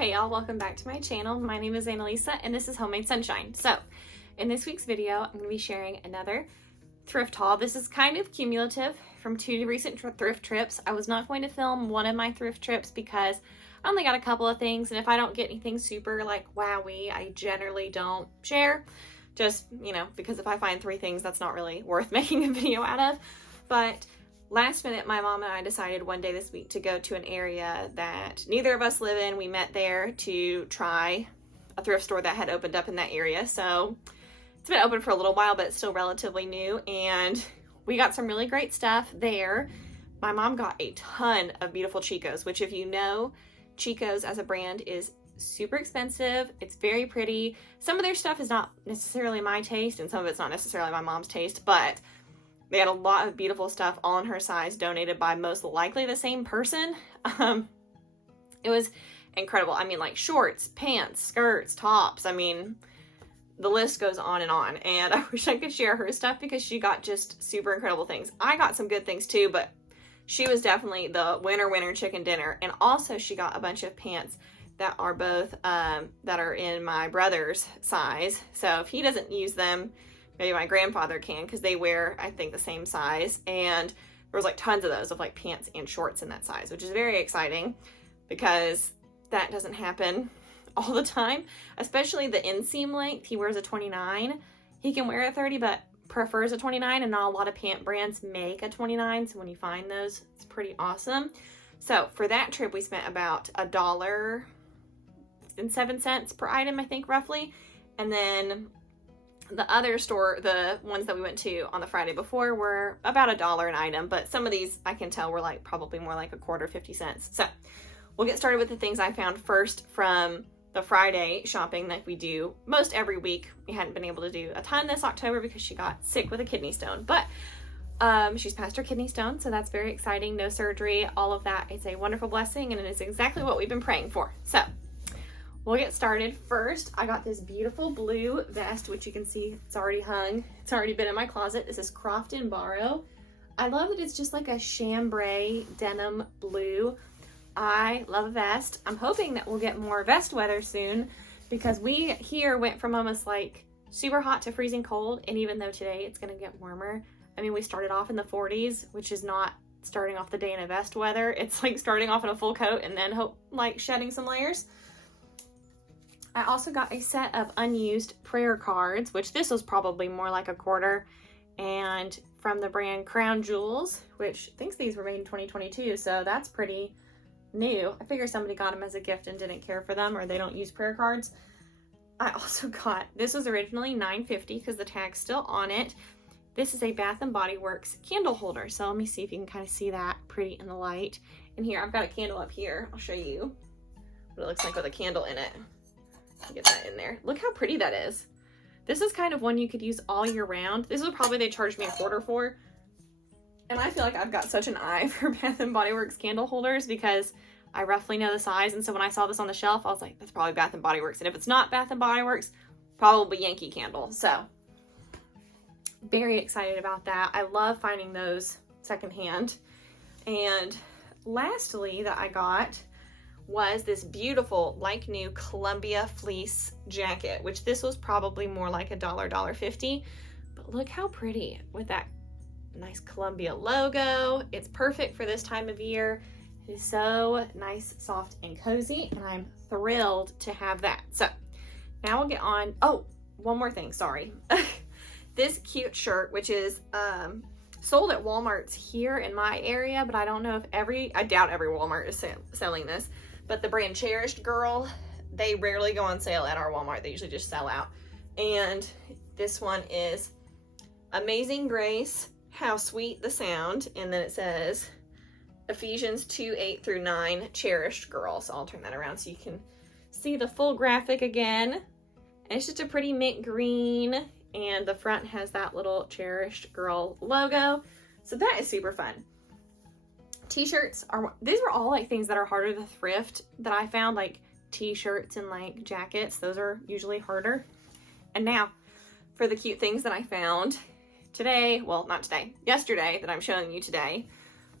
Hey y'all, welcome back to my channel. My name is Annalisa and this is Homemade Sunshine. So in this week's video, I'm going to be sharing another thrift haul. This is kind of cumulative from two recent thrift trips. I was not going to film one of my thrift trips because I only got a couple of things, and if I don't get anything super like wowie, I generally don't share. Just, because if I find three things, that's not really worth making a video out of. But last minute, my mom and I decided one day this week to go to an area that neither of us live in. We met there to try a thrift store that had opened up in that area. So it's been open for a little while, but it's still relatively new. And we got some really great stuff there. My mom got a ton of beautiful Chicos, which if you know, Chicos as a brand is super expensive. It's very pretty. Some of their stuff is not necessarily my taste, and some of it's not necessarily my mom's taste, but they had a lot of beautiful stuff all in her size, donated by most likely the same person. It was incredible. I mean, like shorts, pants, skirts, tops. I mean, the list goes on. And I wish I could share her stuff because she got just super incredible things. I got some good things too, but she was definitely the winner chicken dinner. And also she got a bunch of pants that are both, that are in my brother's size. So if he doesn't use them, maybe my grandfather can, because they wear, I think, the same size. And there was like tons of those of like pants and shorts in that size, which is very exciting because that doesn't happen all the time, especially the inseam length. He wears a 29. He can wear a 30, but prefers a 29, and not a lot of pant brands make a 29. So when you find those, it's pretty awesome. So for that trip, we spent about $1.07 per item, I think, roughly. And then the other store, the ones that we went to on the Friday before, were about $1 an item, but some of these I can tell were like probably more like a quarter, 50 cents. So we'll get started with the things I found first from the Friday shopping that we do most every week. We hadn't been able to do a ton this October because she got sick with a kidney stone, but she's past her kidney stone, so that's very exciting. No surgery, all of that. It's a wonderful blessing, and it is exactly what we've been praying for. So we'll get started. First, I got this beautiful blue vest, which you can see it's already hung. It's already been in my closet. This is Croft & Barrow. I love that it's just like a chambray denim blue. I love a vest. I'm hoping that we'll get more vest weather soon because we here went from almost like super hot to freezing cold, and even though today it's going to get warmer, I mean, we started off in the 40s, which is not starting off the day in a vest weather. It's like starting off in a full coat and then shedding some layers. I also got a set of unused prayer cards, which this was probably more like a quarter, and from the brand Crown Jewels, which thinks these were made in 2022, so that's pretty new. I figure somebody got them as a gift and didn't care for them, or they don't use prayer cards. I also got, this was originally $9.50 because the tag's still on it. This is a Bath & Body Works candle holder, so let me see if you can kind of see that pretty in the light. And here, I've got a candle up here. I'll show you what it looks like with a candle in it. Get that in there. Look how pretty that is. This is kind of one you could use all year round. This is probably they charged me a quarter for. And I feel like I've got such an eye for Bath & Body Works candle holders because I roughly know the size. And so when I saw this on the shelf, I was like, that's probably Bath & Body Works. And if it's not Bath & Body Works, probably Yankee Candle. So very excited about that. I love finding those secondhand. And lastly that I got was this beautiful, like new Columbia fleece jacket, which this was probably more like $1.50, but look how pretty with that nice Columbia logo. It's perfect for this time of year. It is so nice, soft, and cozy, and I'm thrilled to have that. So now we'll get on. Oh, one more thing, sorry. This cute shirt, which is sold at Walmart's here in my area, but I don't know if I doubt every Walmart is selling this. But the brand Cherished Girl, they rarely go on sale at our Walmart. They usually just sell out. And this one is Amazing Grace, How Sweet the Sound. And then it says Ephesians 2:8-9, Cherished Girl. So I'll turn that around so you can see the full graphic again. And it's just a pretty mint green. And the front has that little Cherished Girl logo. So that is super fun. T-shirts these were all like things that are harder to thrift that I found, like t-shirts and like jackets. Those are usually harder. And now for the cute things that I found today, well, not today, yesterday, that I'm showing you today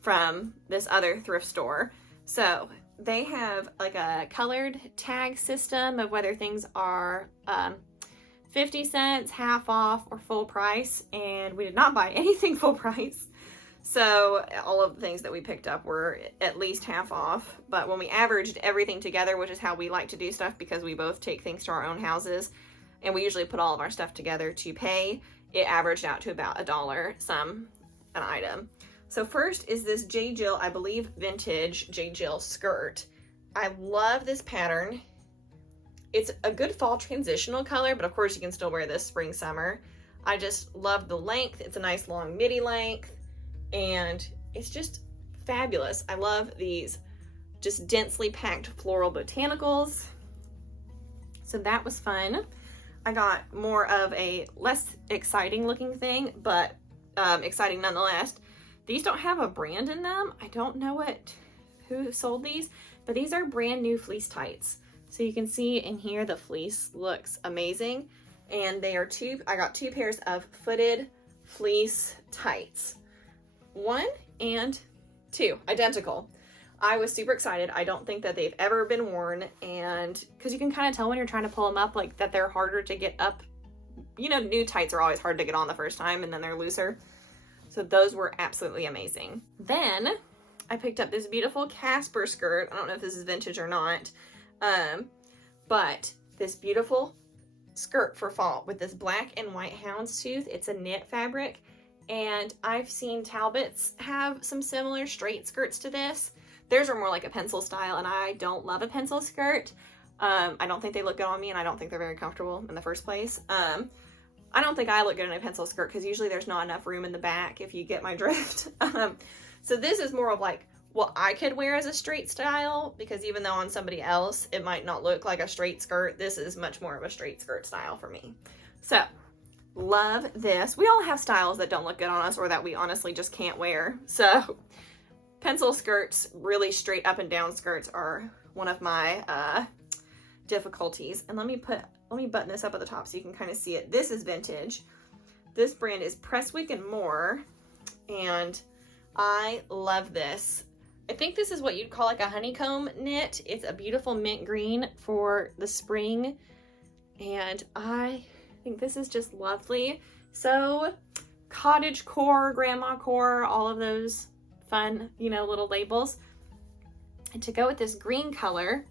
from this other thrift store. So they have like a colored tag system of whether things are 50 cents, half off, or full price, and we did not buy anything full price. So all of the things that we picked up were at least half off. But when we averaged everything together, which is how we like to do stuff because we both take things to our own houses, and we usually put all of our stuff together to pay, it averaged out to about $1 an item. So first is this J. Jill, I believe vintage J. Jill skirt. I love this pattern. It's a good fall transitional color, but of course you can still wear this spring, summer. I just love the length. It's a nice long midi length, and it's just fabulous. I love these just densely packed floral botanicals. So that was fun. I got more of a less exciting looking thing, but exciting nonetheless. These don't have a brand in them. I don't know who sold these, but these are brand new fleece tights. So you can see in here the fleece looks amazing, and they are I got 2 pairs of footed fleece tights. 1 and 2, identical. I was super excited. I don't think that they've ever been worn, and because you can kind of tell when you're trying to pull them up, like that they're harder to get up. You know, new tights are always hard to get on the first time, and then they're looser. So those were absolutely amazing. Then I picked up this beautiful Casper skirt. I don't know if this is vintage or not, but this beautiful skirt for fall with this black and white houndstooth. It's a knit fabric, and I've seen Talbots have some similar straight skirts to this. Theirs are more like a pencil style, and I don't love a pencil skirt. I don't think they look good on me, and I don't think they're very comfortable in the first place. I don't think I look good in a pencil skirt because usually there's not enough room in the back, if you get my drift. So this is more of like what I could wear as a straight style, because even though on somebody else it might not look like a straight skirt, this is much more of a straight skirt style for me. So love this. We all have styles that don't look good on us or that we honestly just can't wear. So pencil skirts, really straight up and down skirts, are one of my difficulties. And let me button this up at the top so you can kind of see it. This is vintage. This brand is Presswick and More, and I love this. I think this is what you'd call like a honeycomb knit. It's a beautiful mint green for the spring, and I think this is just lovely. So cottage core, grandma core, all of those fun, you know, little labels. And to go with this green color,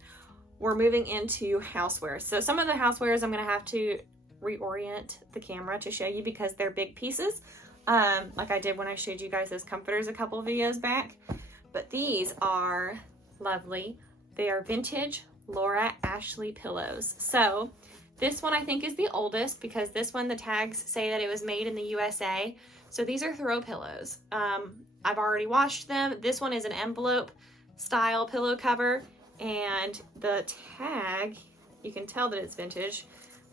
we're moving into housewares. So some of the housewares I'm going to have to reorient the camera to show you because they're big pieces, like I did when I showed you guys those comforters a couple of videos back. But these are lovely. They are vintage Laura Ashley pillows. So this one I think is the oldest because this one, the tags say that it was made in the USA. So these are throw pillows. I've already washed them. This one is an envelope style pillow cover, and the tag, you can tell that it's vintage.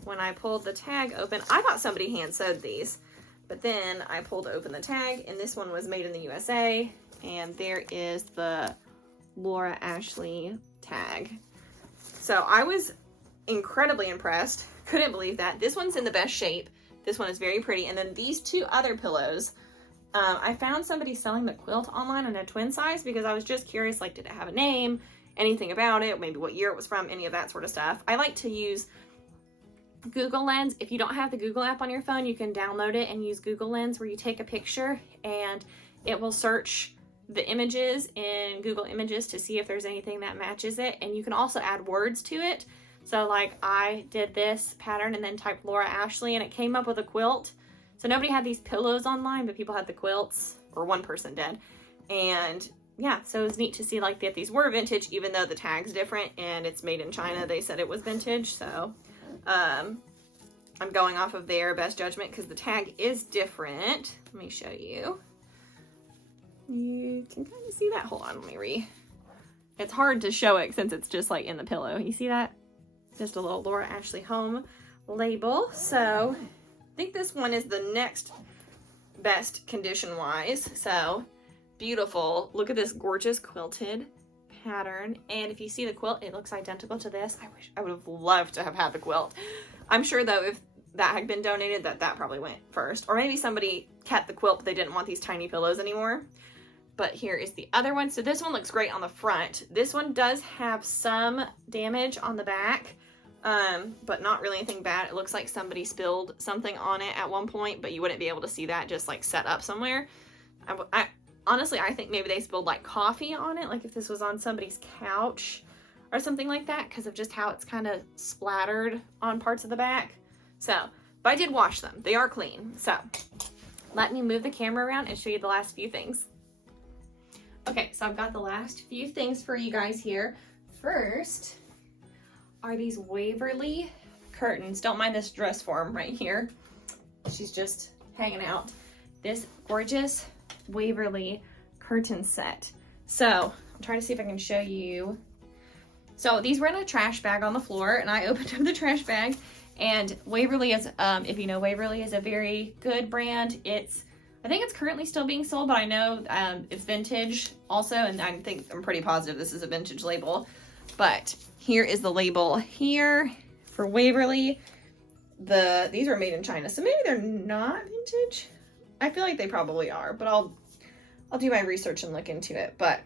When I pulled the tag open, I thought somebody hand sewed these, but then I pulled open the tag, and this one was made in the USA, and there is the Laura Ashley tag. So I was incredibly impressed. Couldn't believe that. This one's in the best shape. This one is very pretty. And then these 2 other pillows, I found somebody selling the quilt online in a twin size because I was just curious, like, did it have a name, anything about it, maybe what year it was from, any of that sort of stuff. I like to use Google Lens. If you don't have the Google app on your phone, you can download it and use Google Lens, where you take a picture and it will search the images in Google Images to see if there's anything that matches it. And you can also add words to it. So like I did this pattern and then typed Laura Ashley, and it came up with a quilt. So nobody had these pillows online, but people had the quilts, or one person did. And yeah, so it was neat to see like that these were vintage, even though the tag's different and it's made in China. They said it was vintage. So I'm going off of their best judgment because the tag is different. Let me show you. You can kind of see that. Hold on, let me it's hard to show it since it's just like in the pillow. You see that? Just a little Laura Ashley Home label. So I think this one is the next best condition wise. So beautiful. Look at this gorgeous quilted pattern. And if you see the quilt, it looks identical to this. I would have loved to have had the quilt. I'm sure though, if that had been donated, that probably went first. Or maybe somebody kept the quilt, but they didn't want these tiny pillows anymore. but here is the other one. So this one looks great on the front. This one does have some damage on the back, but not really anything bad. It looks like somebody spilled something on it at one point, but you wouldn't be able to see that just like set up somewhere. Honestly, I think maybe they spilled like coffee on it, like if this was on somebody's couch or something like that, because of just how it's kind of splattered on parts of the back. So, but I did wash them. They are clean. So let me move the camera around and show you the last few things. Okay, so I've got the last few things for you guys here. First are these Waverly curtains. Don't mind this dress form right here. She's just hanging out. This gorgeous Waverly curtain set. So I'm trying to see if I can show you. So these were in a trash bag on the floor, and I opened up the trash bag, and Waverly is, if you know, Waverly is a very good brand. I think it's currently still being sold, but I know it's vintage also, and I'm pretty positive this is a vintage label. But here is the label here for Waverly. These are made in China, so maybe they're not vintage. I feel like they probably are, but I'll do my research and look into it. But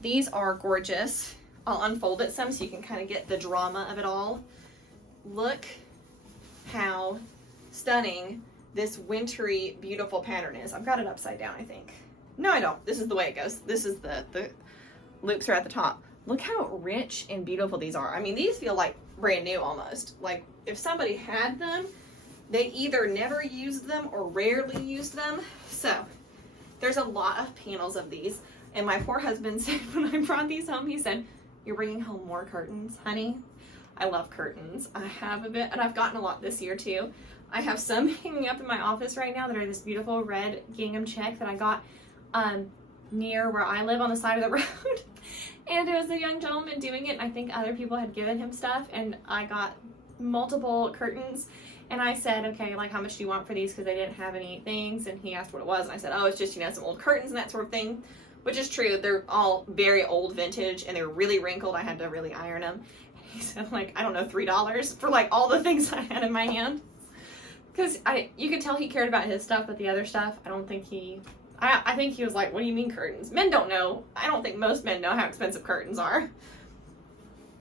these are gorgeous. I'll unfold it some so you can kind of get the drama of it all. Look how stunning this wintry, beautiful pattern is. I've got it upside down, I think. No, I don't. This is the way it goes. This is the loops are at the top. Look how rich and beautiful these are. I mean, these feel like brand new almost. Like if somebody had them, they either never used them or rarely used them. So there's a lot of panels of these. And my poor husband said when I brought these home, he said, "You're bringing home more curtains, honey." I love curtains. I have a bit, and I've gotten a lot this year too. I have some hanging up in my office right now that are this beautiful red gingham check that I got near where I live on the side of the road. And it was a young gentleman doing it, and I think other people had given him stuff, and I got multiple curtains. And I said, okay, like, how much do you want for these? Because they didn't have any things. And he asked what it was. And I said, oh, it's just, you know, some old curtains and that sort of thing, which is true. They're all very old vintage, and they're really wrinkled. I had to really iron them. And he said, like, I don't know, $3 for, like, all the things I had in my hand. Because you could tell he cared about his stuff, but the other stuff, I don't think I think he was like, what do you mean curtains? Men don't know. I don't think most men know how expensive curtains are.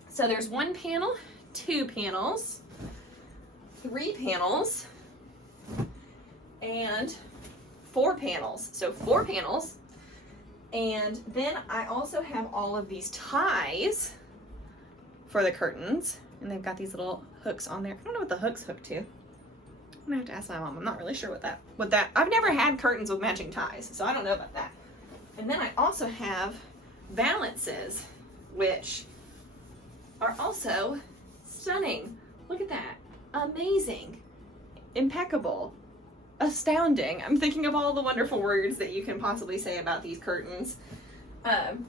So there's 1 panel, 2 panels, 3 panels, and 4 panels. So 4 panels. And then I also have all of these ties for the curtains. And they've got these little hooks on there. I don't know what the hooks hook to. I'm gonna have to ask my mom. I'm not really sure what that, I've never had curtains with matching ties, so I don't know about that. And then I also have valances, which are also stunning. Look at that. Amazing. Impeccable. Astounding. I'm thinking of all the wonderful words that you can possibly say about these curtains. And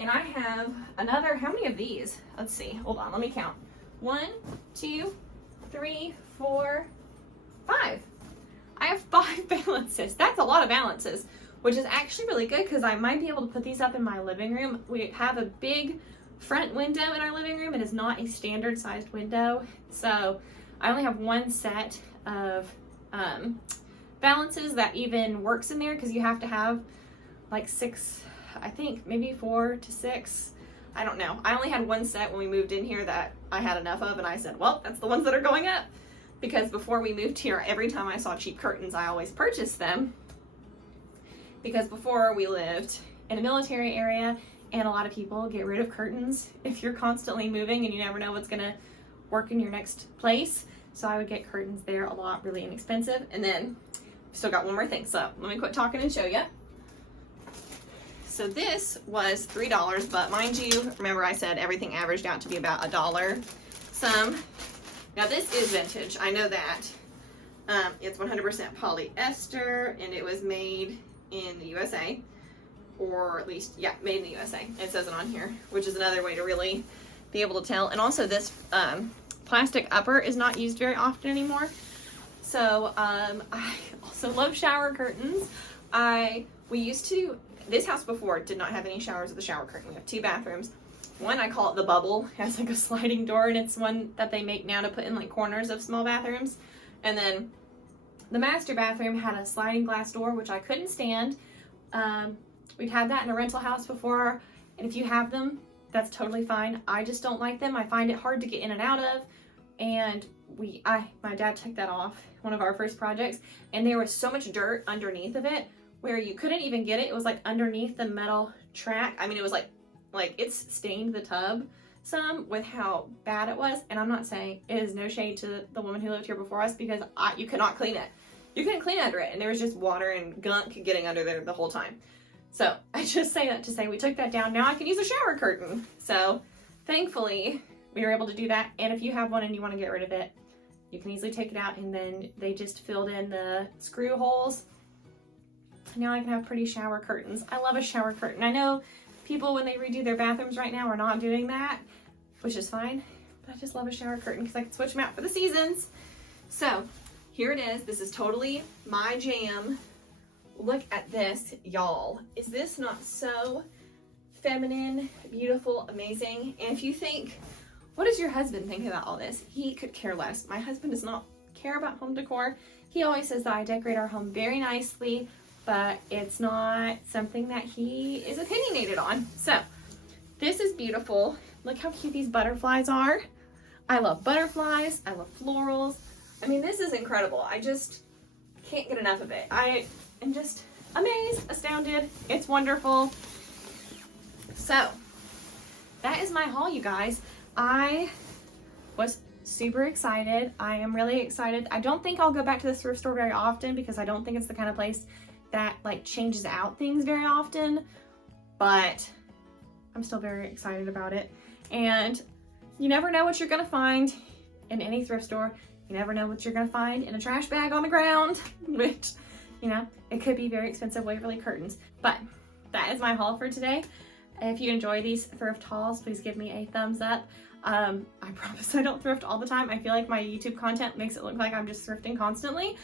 I have another, how many of these? Let's see, hold on, let me count. 1, 2, 3, 4, 5. I have 5 balances. That's a lot of balances, which is actually really good because I might be able to put these up in my living room. We have a big front window in our living room. It is not a standard sized window. So I only have 1 set of balances that even works in there because you have to have like 6, I think maybe 4 to 6. I don't know. I only had 1 set when we moved in here that I had enough of, and I said, well, that's the ones that are going up. Because before we moved here, every time I saw cheap curtains, I always purchased them. Because before we lived in a military area, and a lot of people get rid of curtains if you're constantly moving and you never know what's gonna work in your next place. So I would get curtains there a lot, really inexpensive. And then I've still got one more thing. So let me quit talking and show you. So this was $3, but mind you, remember I said everything averaged out to be about $1 some. Now this is vintage, I know that. It's 100% polyester, and it was made in the USA, or at least, yeah, made in the USA. It says it on here, which is another way to really be able to tell. And also this plastic upper is not used very often anymore. So I also love shower curtains. We used to, this house before did not have any showers with a shower curtain. We have 2 bathrooms. One, I call it the bubble. It has like a sliding door, and it's one that they make now to put in like corners of small bathrooms. And then The master bathroom had a sliding glass door, which I couldn't stand. We've had that in a rental house before, and if you have them, that's totally fine. I just don't like them. I find it hard to get in and out of, and my dad took that off one of our first projects, and there was so much dirt underneath of it where you couldn't even get it. It was like underneath the metal track. I mean, it was like it's stained the tub some with how bad it was. And I'm not saying, it is no shade to the woman who lived here before us, because you could not clean it. You couldn't clean under it, and there was just water and gunk getting under there the whole time. So I just say that to say we took that down. Now I can use a shower curtain. So thankfully we were able to do that. And if you have one and you want to get rid of it, you can easily take it out, and then they just filled in the screw holes. Now I can have pretty shower curtains. I love a shower curtain. I know people, when they redo their bathrooms right now, are not doing that, which is fine, but I just love a shower curtain because I can switch them out for the seasons. So here it is. This is totally my jam. Look at this, y'all. Is this not so feminine, beautiful, amazing? And if you think, what does your husband think about all this? He could care less. My husband does not care about home decor. He always says that I decorate our home very nicely, but it's not something that he is opinionated on. So this is beautiful. Look how cute these butterflies are. I love butterflies. I love florals. I mean, this is incredible. I just can't get enough of it. I am just amazed, astounded. It's wonderful. So that is my haul, you guys. I was super excited. I am really excited. I don't think I'll go back to the thrift store very often because I don't think it's the kind of place that like changes out things very often, but I'm still very excited about it. And you never know what you're gonna find in any thrift store. You never know what you're gonna find in a trash bag on the ground, which, you know, it could be very expensive Waverly curtains. But that is my haul for today. If you enjoy these thrift hauls, please give me a thumbs up. I promise I don't thrift all the time. I feel like my YouTube content makes it look like I'm just thrifting constantly,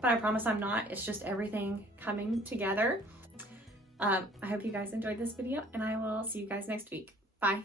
but I promise I'm not. It's just everything coming together. I hope you guys enjoyed this video, and I will see you guys next week. Bye.